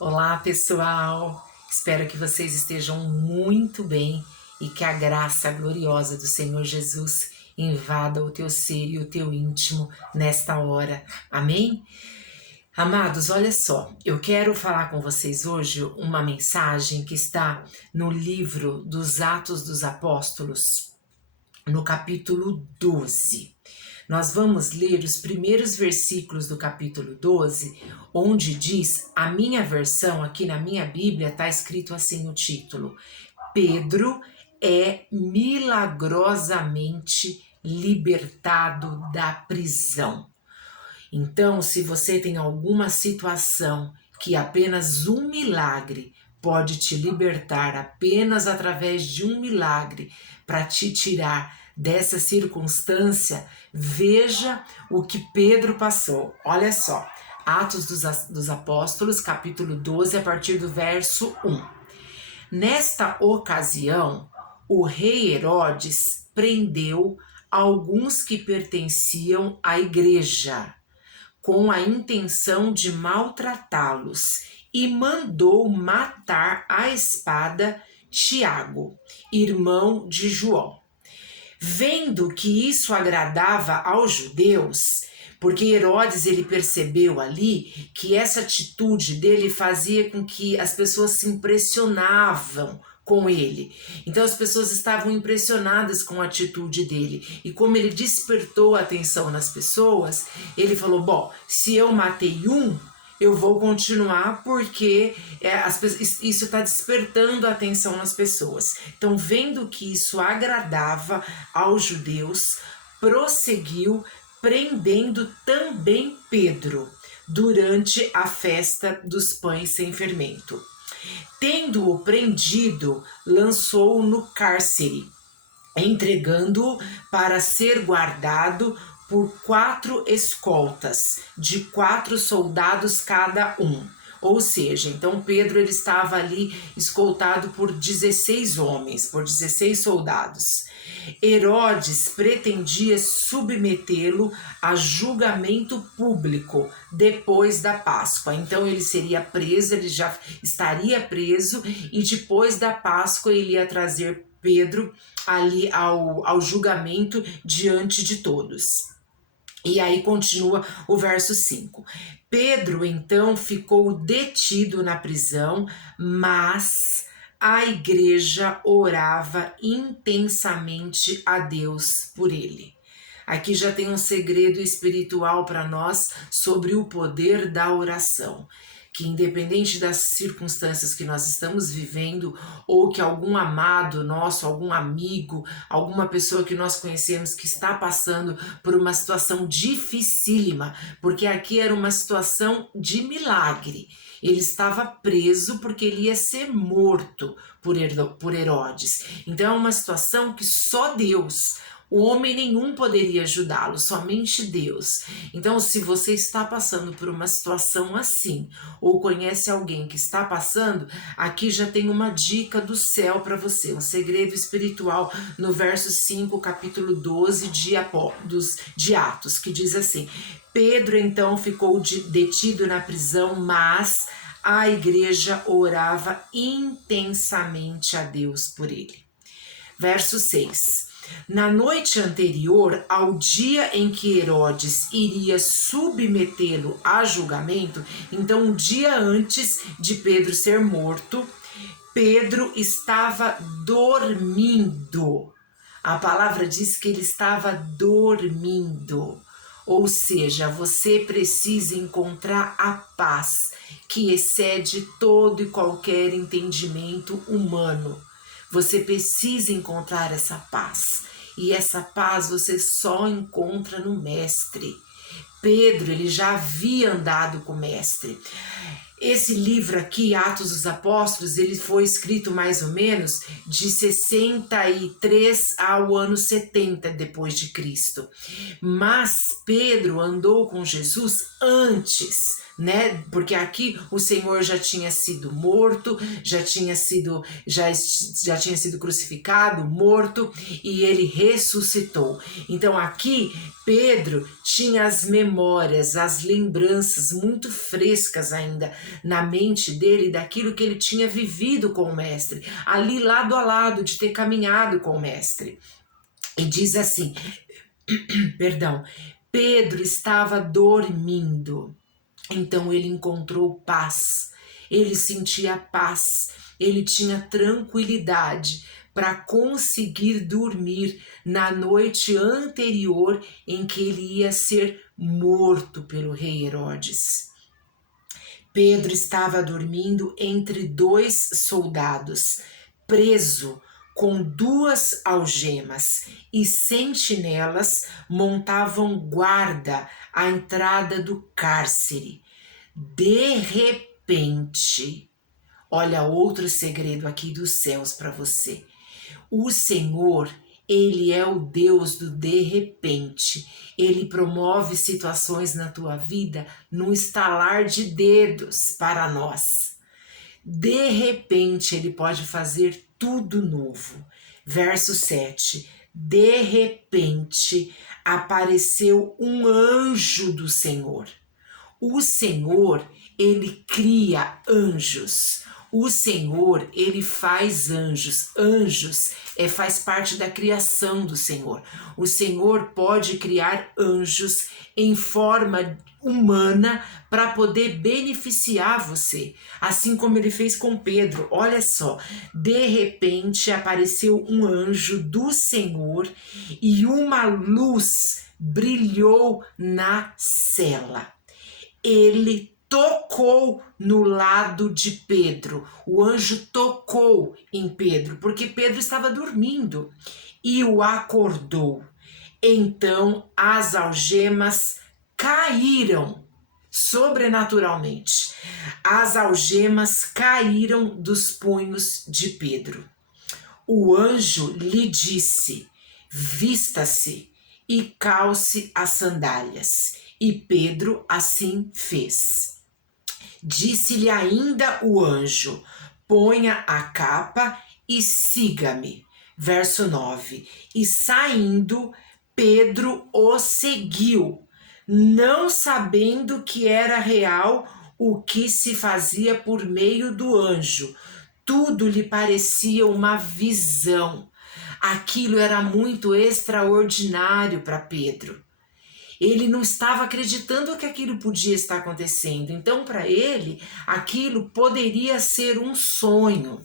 Olá, pessoal! Espero que vocês estejam muito bem e que a graça gloriosa do Senhor Jesus invada o teu ser e o teu íntimo nesta hora. Amém? Amados, olha só, eu quero falar com vocês hoje uma mensagem que está no livro dos Atos dos Apóstolos, no capítulo 12. Nós vamos ler os primeiros versículos do capítulo 12, onde diz, a minha versão, aqui na minha Bíblia, está escrito assim o título: Pedro é milagrosamente libertado da prisão. Então, se você tem alguma situação que apenas um milagre pode te libertar, apenas através de um milagre para te tirar dessa circunstância, veja o que Pedro passou. Olha só, Atos dos Apóstolos, capítulo 12, a partir do verso 1. Nesta ocasião, o rei Herodes prendeu alguns que pertenciam à igreja, com a intenção de maltratá-los, e mandou matar à espada Tiago, irmão de João. Vendo que isso agradava aos judeus, porque Herodes ele percebeu ali que essa atitude dele fazia com que as pessoas se impressionavam com ele. Então as pessoas estavam impressionadas com a atitude dele. E como ele despertou a atenção nas pessoas, ele falou: bom, se eu matei um, eu vou continuar porque isso está despertando a atenção nas pessoas. Então, vendo que isso agradava aos judeus, prosseguiu prendendo também Pedro durante a festa dos pães sem fermento. Tendo-o prendido, lançou-o no cárcere, entregando-o para ser guardado por 4 escoltas, de 4 soldados cada um. Ou seja, então Pedro ele estava ali escoltado por 16 homens, por 16 soldados. Herodes pretendia submetê-lo a julgamento público depois da Páscoa. Então ele seria preso, ele já estaria preso, e depois da Páscoa ele ia trazer Pedro ali ao julgamento diante de todos. E aí continua o verso 5. Pedro então ficou detido na prisão, mas a igreja orava intensamente a Deus por ele. Aqui já tem um segredo espiritual para nós sobre o poder da oração. Que independente das circunstâncias que nós estamos vivendo, ou que algum amado nosso, algum amigo, alguma pessoa que nós conhecemos que está passando por uma situação dificílima, porque aqui era uma situação de milagre. Ele estava preso porque ele ia ser morto por Herodes. Então é uma situação que só Deus, o homem nenhum poderia ajudá-lo, somente Deus. Então, se você está passando por uma situação assim, ou conhece alguém que está passando, aqui já tem uma dica do céu para você, um segredo espiritual no verso 5, capítulo 12 de Atos, que diz assim: Pedro então ficou detido na prisão, mas a igreja orava intensamente a Deus por ele. Verso 6. Na noite anterior ao dia em que Herodes iria submetê-lo a julgamento, então um dia antes de Pedro ser morto, Pedro estava dormindo. A palavra diz que ele estava dormindo. Ou seja, você precisa encontrar a paz que excede todo e qualquer entendimento humano. Você precisa encontrar essa paz. E essa paz você só encontra no Mestre. Pedro, ele já havia andado com o Mestre. Esse livro aqui, Atos dos Apóstolos, ele foi escrito mais ou menos de 63 ao ano 70 depois de Cristo. Mas Pedro andou com Jesus antes, né? Porque aqui o Senhor já tinha sido morto, já tinha sido crucificado, morto, e ele ressuscitou. Então aqui Pedro tinha as memórias, as lembranças muito frescas ainda na mente dele daquilo que ele tinha vivido com o mestre, ali lado a lado, de ter caminhado com o mestre. E diz assim, perdão, Pedro estava dormindo, então ele encontrou paz, ele sentia paz, ele tinha tranquilidade para conseguir dormir na noite anterior em que ele ia ser morto pelo rei Herodes. Pedro estava dormindo entre 2 soldados, preso com 2 algemas, e sentinelas montavam guarda à entrada do cárcere. De repente, olha outro segredo aqui dos céus para você. O Senhor, Ele é o Deus do de repente. Ele promove situações na tua vida num estalar de dedos para nós. De repente, Ele pode fazer tudo novo. Verso 7. De repente, apareceu um anjo do Senhor. O Senhor, Ele cria anjos. O Senhor, Ele faz anjos. Anjos faz parte da criação do Senhor. O Senhor pode criar anjos em forma humana para poder beneficiar você. Assim como Ele fez com Pedro. Olha só, de repente apareceu um anjo do Senhor e uma luz brilhou na cela. Ele tocou no lado de Pedro. O anjo tocou em Pedro, porque Pedro estava dormindo, e o acordou. Então as algemas caíram sobrenaturalmente. As algemas caíram dos punhos de Pedro. O anjo lhe disse: vista-se e calce as sandálias. E Pedro assim fez. Disse-lhe ainda o anjo: ponha a capa e siga-me. Verso 9. E saindo, Pedro o seguiu, não sabendo que era real o que se fazia por meio do anjo. Tudo lhe parecia uma visão. Aquilo era muito extraordinário para Pedro. Ele não estava acreditando que aquilo podia estar acontecendo. Então, para ele, aquilo poderia ser um sonho.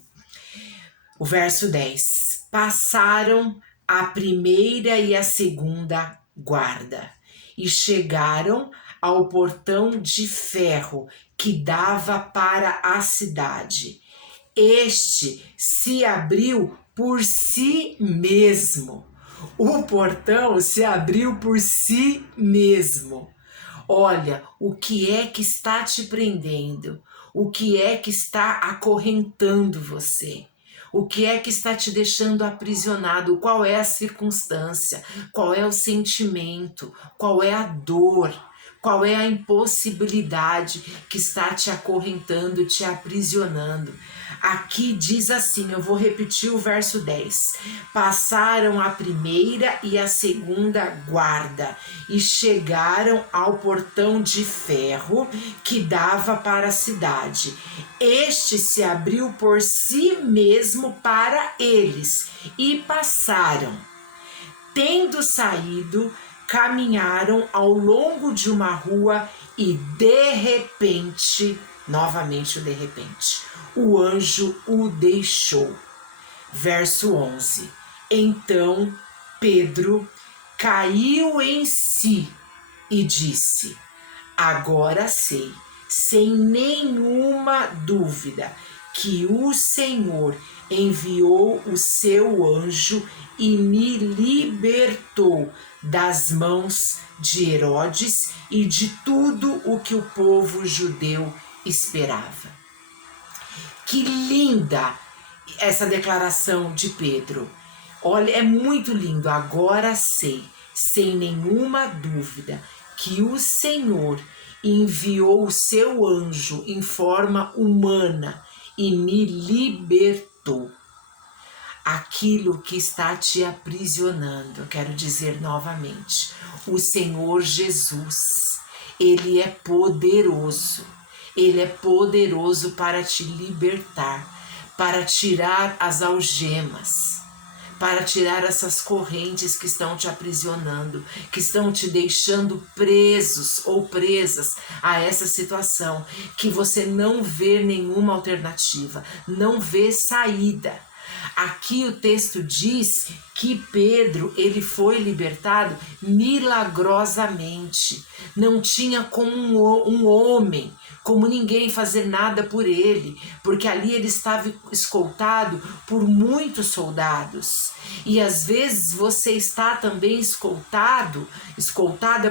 O verso 10. Passaram a primeira e a segunda guarda e chegaram ao portão de ferro que dava para a cidade. Este se abriu por si mesmo. O portão se abriu por si mesmo. Olha, o que é que está te prendendo? O que é que está acorrentando você? O que é que está te deixando aprisionado? Qual é a circunstância? Qual é o sentimento? Qual é a dor? Qual é a impossibilidade que está te acorrentando, te aprisionando? Aqui diz assim, eu vou repetir o verso 10. Passaram a primeira e a segunda guarda e chegaram ao portão de ferro que dava para a cidade. Este se abriu por si mesmo para eles e passaram. Tendo saído, caminharam ao longo de uma rua e de repente, novamente o de repente, o anjo o deixou. Verso 11. Então Pedro caiu em si e disse: agora sei, sem nenhuma dúvida, que o Senhor enviou o seu anjo e me libertou das mãos de Herodes e de tudo o que o povo judeu esperava. Que linda essa declaração de Pedro. Olha, é muito lindo. Agora sei, sem nenhuma dúvida, que o Senhor enviou o seu anjo em forma humana e me libertou. Aquilo que está te aprisionando, eu quero dizer novamente, o Senhor Jesus, Ele é poderoso. Ele é poderoso para te libertar, para tirar as algemas, para tirar essas correntes que estão te aprisionando, que estão te deixando presos ou presas a essa situação, que você não vê nenhuma alternativa, não vê saída. Aqui o texto diz que Pedro, ele foi libertado milagrosamente. Não tinha como um homem, como ninguém fazer nada por ele, porque ali ele estava escoltado por muitos soldados. E às vezes você está também escoltada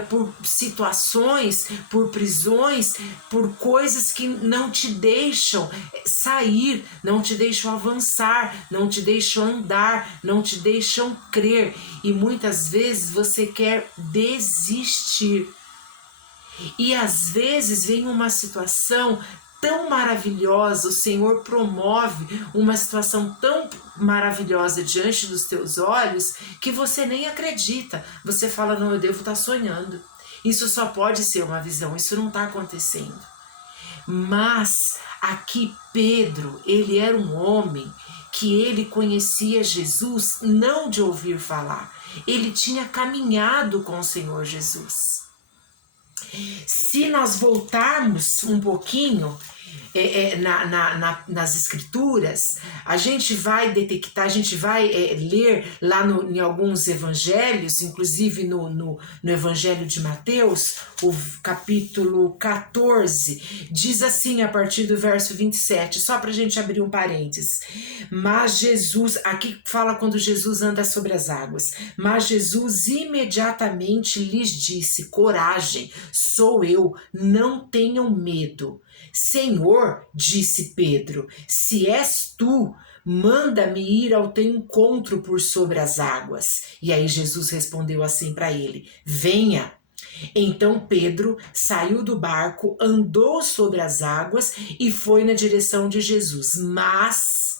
por situações, por prisões, por coisas que não te deixam sair, não te deixam avançar, não te deixam andar, não te deixam crer. E muitas vezes você quer desistir. E às vezes vem uma situação tão maravilhosa, o Senhor promove uma situação tão maravilhosa diante dos teus olhos que você nem acredita. Você fala, não, eu devo estar sonhando. Isso só pode ser uma visão, isso não está acontecendo. Mas aqui Pedro, ele era um homem que ele conhecia Jesus não de ouvir falar. Ele tinha caminhado com o Senhor Jesus. Se nós voltarmos um pouquinho nas escrituras, a gente vai detectar, a gente vai ler lá em alguns evangelhos, inclusive no evangelho de Mateus, o capítulo 14, diz assim a partir do verso 27, só para a gente abrir um parênteses. Mas Jesus, aqui fala quando Jesus anda sobre as águas, mas Jesus imediatamente lhes disse, coragem, sou eu, não tenham medo. Senhor, disse Pedro, se és tu, manda-me ir ao teu encontro por sobre as águas. E aí Jesus respondeu assim para ele, venha. Então Pedro saiu do barco, andou sobre as águas e foi na direção de Jesus. Mas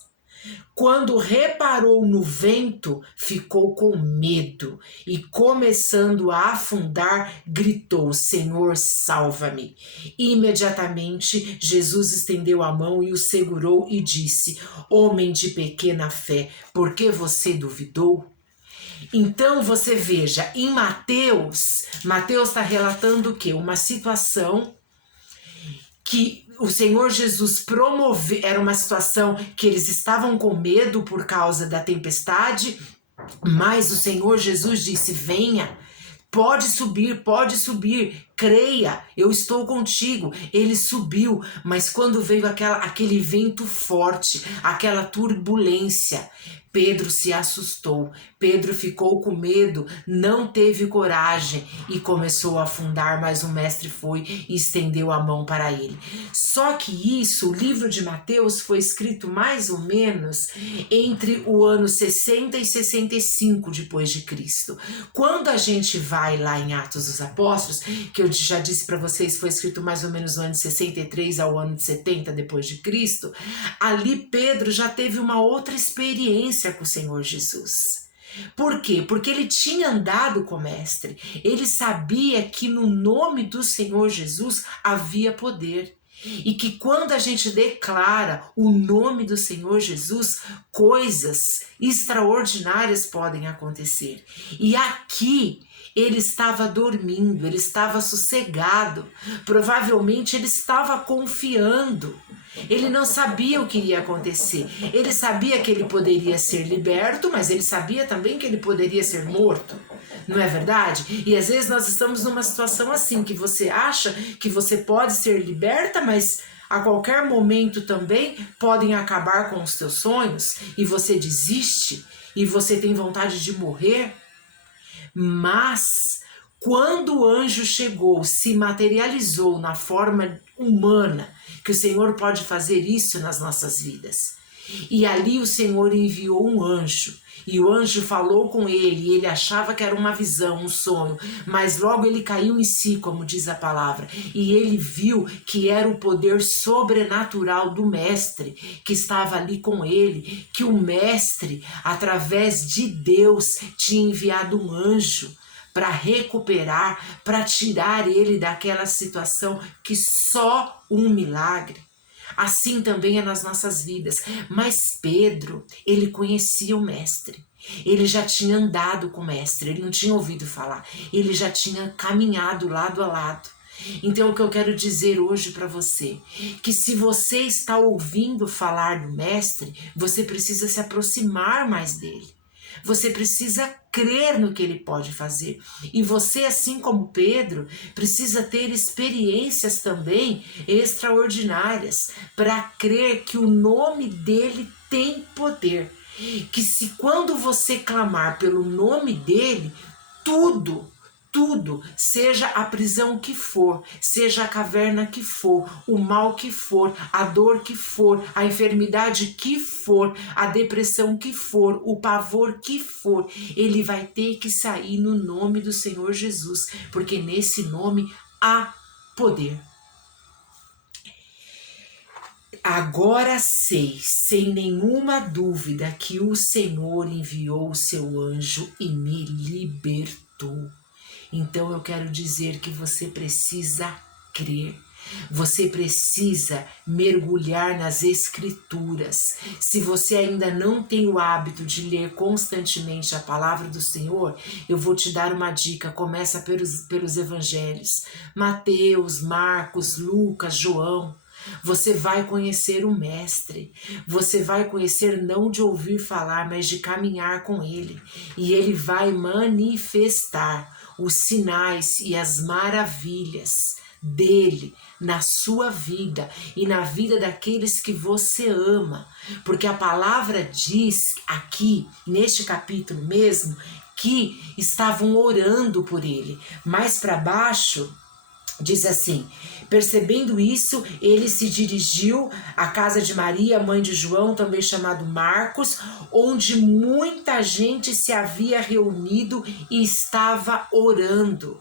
quando reparou no vento, ficou com medo e, começando a afundar, gritou, Senhor, salva-me. Imediatamente, Jesus estendeu a mão e o segurou e disse, homem de pequena fé, por que você duvidou? Então você veja, em Mateus está relatando o quê? Uma situação que o Senhor Jesus promoveu, era uma situação que eles estavam com medo por causa da tempestade, mas o Senhor Jesus disse, venha, pode subir, creia, eu estou contigo. Ele subiu, mas quando veio aquele vento forte, aquela turbulência, Pedro se assustou, Pedro ficou com medo, não teve coragem e começou a afundar, mas o mestre foi e estendeu a mão para ele. Só que isso, o livro de Mateus foi escrito mais ou menos entre o ano 60 e 65 depois de Cristo. Quando a gente vai lá em Atos dos Apóstolos, que eu já disse para vocês, foi escrito mais ou menos no ano de 63 ao ano de 70 depois de Cristo, ali Pedro já teve uma outra experiência com o Senhor Jesus. Por quê? Porque ele tinha andado com o mestre, ele sabia que no nome do Senhor Jesus havia poder. E que quando a gente declara o nome do Senhor Jesus, coisas extraordinárias podem acontecer. E aqui ele estava dormindo, ele estava sossegado, provavelmente ele estava confiando. Ele não sabia o que iria acontecer. Ele sabia que ele poderia ser liberto, mas ele sabia também que ele poderia ser morto. Não é verdade? E às vezes nós estamos numa situação assim, que você acha que você pode ser liberta, mas a qualquer momento também podem acabar com os teus sonhos e você desiste e você tem vontade de morrer. Mas quando o anjo chegou, se materializou na forma humana, que o Senhor pode fazer isso nas nossas vidas. E ali o Senhor enviou um anjo. E o anjo falou com ele, e ele achava que era uma visão, um sonho, mas logo ele caiu em si, como diz a palavra, e ele viu que era o poder sobrenatural do mestre que estava ali com ele, que o mestre, através de Deus, tinha enviado um anjo para recuperar, para tirar ele daquela situação que só um milagre. Assim também é nas nossas vidas. Mas Pedro, ele conhecia o mestre. Ele já tinha andado com o mestre, ele não tinha ouvido falar. Ele já tinha caminhado lado a lado. Então o que eu quero dizer hoje para você, que se você está ouvindo falar do mestre, você precisa se aproximar mais dele. Você precisa crer no que ele pode fazer. E você, assim como Pedro, precisa ter experiências também extraordinárias para crer que o nome dele tem poder. Que se quando você clamar pelo nome dele, tudo, seja a prisão que for, seja a caverna que for, o mal que for, a dor que for, a enfermidade que for, a depressão que for, o pavor que for, ele vai ter que sair no nome do Senhor Jesus, porque nesse nome há poder. Agora sei, sem nenhuma dúvida, que o Senhor enviou o seu anjo e me libertou. Então eu quero dizer que você precisa crer. Você precisa mergulhar nas escrituras. Se você ainda não tem o hábito de ler constantemente a palavra do Senhor, eu vou te dar uma dica. Começa pelos evangelhos. Mateus, Marcos, Lucas, João. Você vai conhecer o mestre. Você vai conhecer não de ouvir falar, mas de caminhar com ele. E ele vai manifestar os sinais e as maravilhas dele na sua vida e na vida daqueles que você ama, porque a palavra diz aqui, neste capítulo mesmo, que estavam orando por ele. Mais para baixo diz assim: percebendo isso, ele se dirigiu à casa de Maria, mãe de João, também chamado Marcos, onde muita gente se havia reunido e estava orando.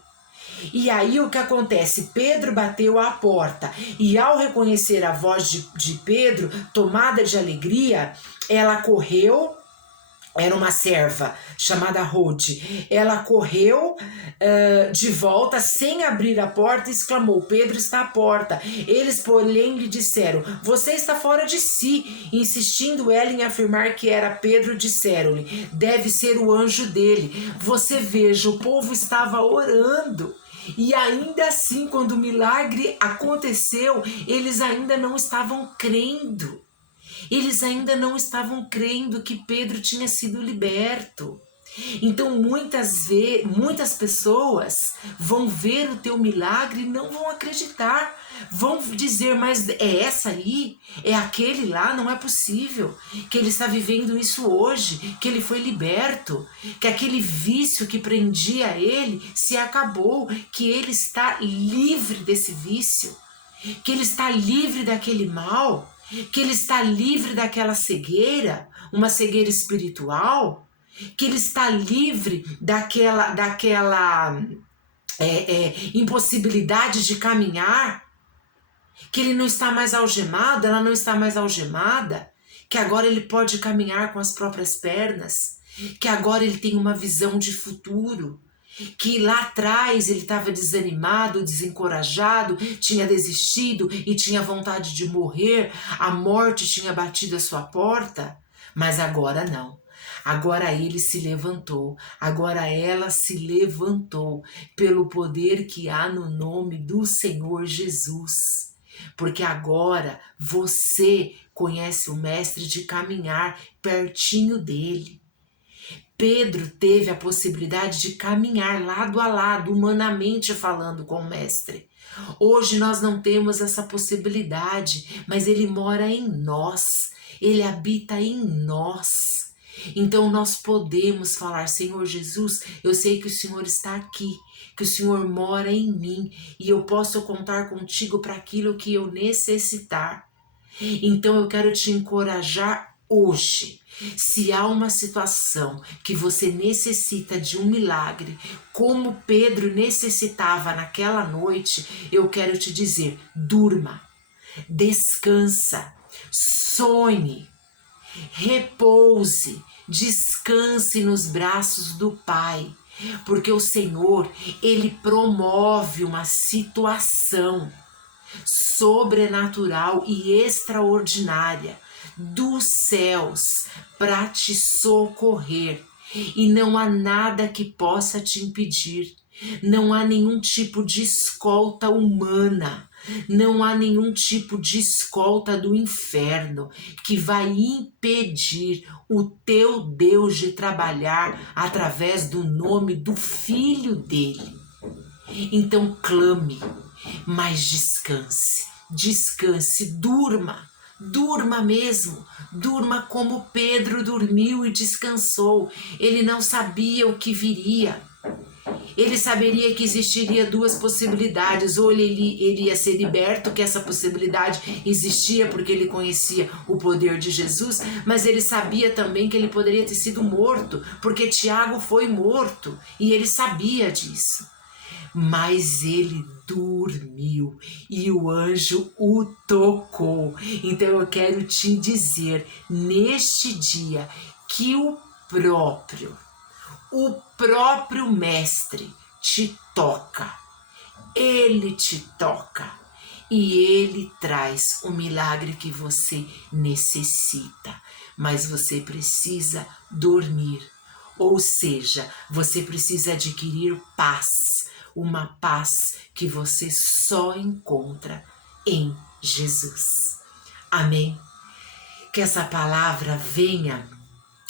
E aí o que acontece? Pedro bateu à porta e, ao reconhecer a voz de Pedro, tomada de alegria, ela correu. Era uma serva chamada Rode. Ela correu de volta sem abrir a porta e exclamou: Pedro está à porta. Eles, porém, lhe disseram: você está fora de si. Insistindo ela em afirmar que era Pedro, disseram-lhe: deve ser o anjo dele. Você veja, o povo estava orando. E ainda assim, quando o milagre aconteceu, eles ainda não estavam crendo. Eles ainda não estavam crendo que Pedro tinha sido liberto. Então muitas pessoas vão ver o teu milagre e não vão acreditar. Vão dizer: mas é essa aí? É aquele lá? Não é possível que ele está vivendo isso hoje, que ele foi liberto, que aquele vício que prendia ele se acabou, que ele está livre desse vício, que ele está livre daquele mal, que ele está livre daquela cegueira, uma cegueira espiritual, que ele está livre daquela impossibilidade de caminhar, que ele não está mais algemado, ela não está mais algemada, que agora ele pode caminhar com as próprias pernas, que agora ele tem uma visão de futuro, que lá atrás ele estava desanimado, desencorajado, tinha desistido e tinha vontade de morrer, a morte tinha batido a sua porta, mas agora não. Agora ele se levantou, agora ela se levantou, pelo poder que há no nome do Senhor Jesus. Porque agora você conhece o mestre de caminhar pertinho dele. Pedro teve a possibilidade de caminhar lado a lado, humanamente falando, com o mestre. Hoje nós não temos essa possibilidade, mas ele mora em nós, ele habita em nós. Então nós podemos falar: Senhor Jesus, eu sei que o Senhor está aqui, que o Senhor mora em mim e eu posso contar contigo para aquilo que eu necessitar. Então eu quero te encorajar hoje. Se há uma situação que você necessita de um milagre, como Pedro necessitava naquela noite, eu quero te dizer: durma, descansa, sonhe, repouse, descanse nos braços do Pai, porque o Senhor, Ele promove uma situação sobrenatural e extraordinária dos céus para te socorrer, e não há nada que possa te impedir. Não há nenhum tipo de escolta humana, não há nenhum tipo de escolta do inferno que vai impedir o teu Deus de trabalhar através do nome do Filho dele. Então clame, mas descanse, descanse, durma, durma mesmo, durma como Pedro dormiu e descansou. Ele não sabia o que viria. Ele saberia que existiria duas possibilidades: ou ele ia ser liberto, que essa possibilidade existia porque ele conhecia o poder de Jesus, mas ele sabia também que ele poderia ter sido morto, porque Tiago foi morto e ele sabia disso. Mas ele dormiu e o anjo o tocou. Então eu quero te dizer neste dia que o próprio Mestre te toca. Ele te toca e ele traz o milagre que você necessita. Mas você precisa dormir, ou seja, você precisa adquirir paz, uma paz que você só encontra em Jesus. Amém? Que essa palavra venha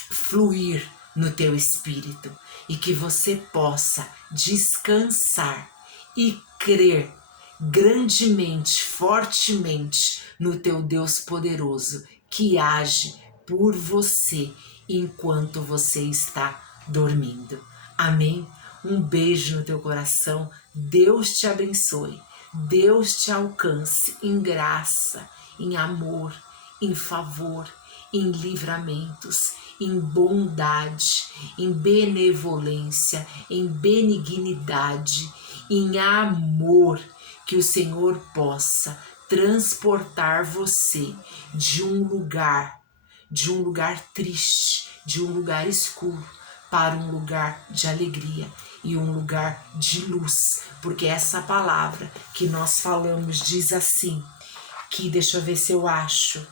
fluir no teu espírito e que você possa descansar e crer grandemente, fortemente no teu Deus poderoso que age por você enquanto você está dormindo. Amém? Um beijo no teu coração. Deus te abençoe. Deus te alcance em graça, em amor, em favor, em livramentos, em bondade, em benevolência, em benignidade, em amor, que o Senhor possa transportar você de um lugar triste, de um lugar escuro, para um lugar de alegria e um lugar de luz, porque essa palavra que nós falamos diz assim, que deixa eu ver se eu acho,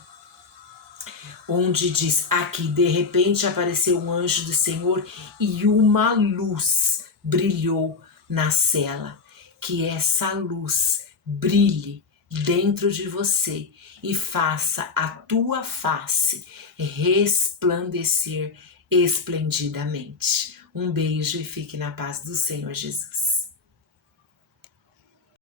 onde diz aqui: de repente apareceu um anjo do Senhor e uma luz brilhou na cela. Que essa luz brilhe dentro de você e faça a tua face resplandecer esplendidamente. Um beijo e fique na paz do Senhor Jesus.